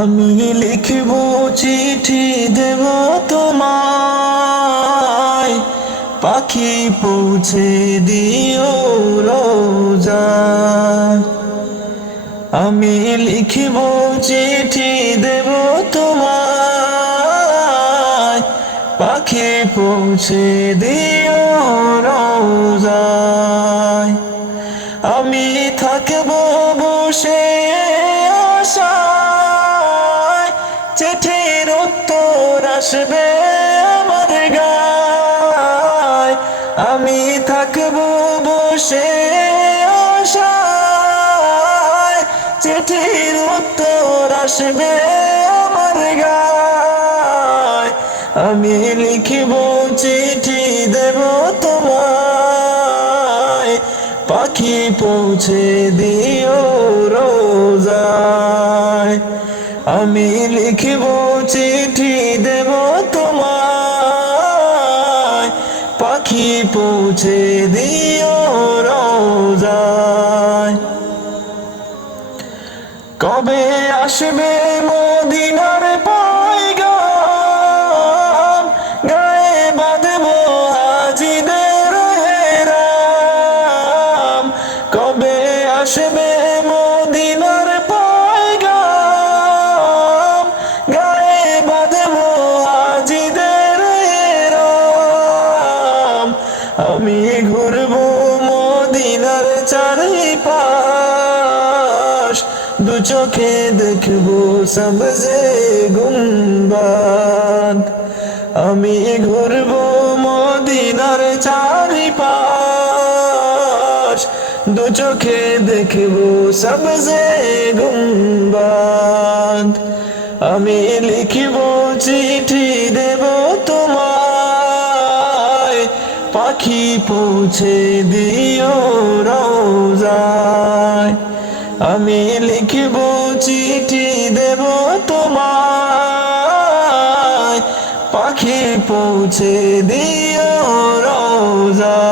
আমি লিখব চিঠি দেব তোমায়, পাখি পৌঁছে দিও রোজায়। আমি লিখব চিঠি দেব তোমায়, পাখি পৌঁছে দিও রোজায়। আমি থাকব বসে আশায়, চিঠির উত্তর আসবে আমার গায়। আমি থাকব বসে আশায়, চিঠির উত্তর আসবে আমার গায়। আমি লিখিব চিঠি দেব তোমায়, পাখি পৌঁছে দিও রোজায়। আমি লিখিব চিঠি দেব তোমায়, পাখি পৌঁছে দিও রোজায়। কবে আসবে মদিনার পয়গাম, গায়ে বাঁধব হাজিদের হেরাম। কবে আসবে মদিনার পয়গাম, গায়ে বাঁধব হাজিদের হেরাম। আমি ঘুরব মদিনার চারিপাশ, দু চোখে দেখব সবজে গুম্বাদ। আমি ঘুরব মদিনার চারিপাশ, দু চোখে দেখব সবজে গুম্বাদ। আমি লিখিব চিঠি দেব তোমায়, পাখি পৌঁছে দিও রোজায়। আমি লিখিব চিঠি দেব তোমায়, পাখি পৌঁছে দিও রোজায়।